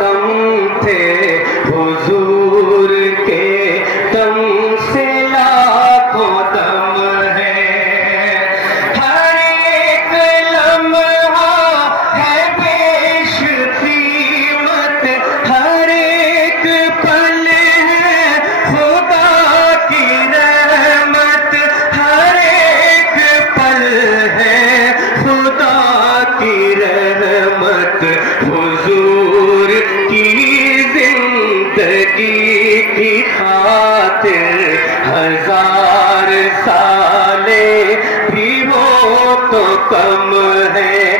دم تھے حضور کے دم سے لاکھوں دم ہے، ہر ایک لمحہ ہے بیش قیمت، ہر ایک پل ہے خدا کی رحمت، ہر ایک پل ہے خدا کی رحمت، حضور کی زندگی کی خاطر ہزار سالے بھی وہ تو کم ہے۔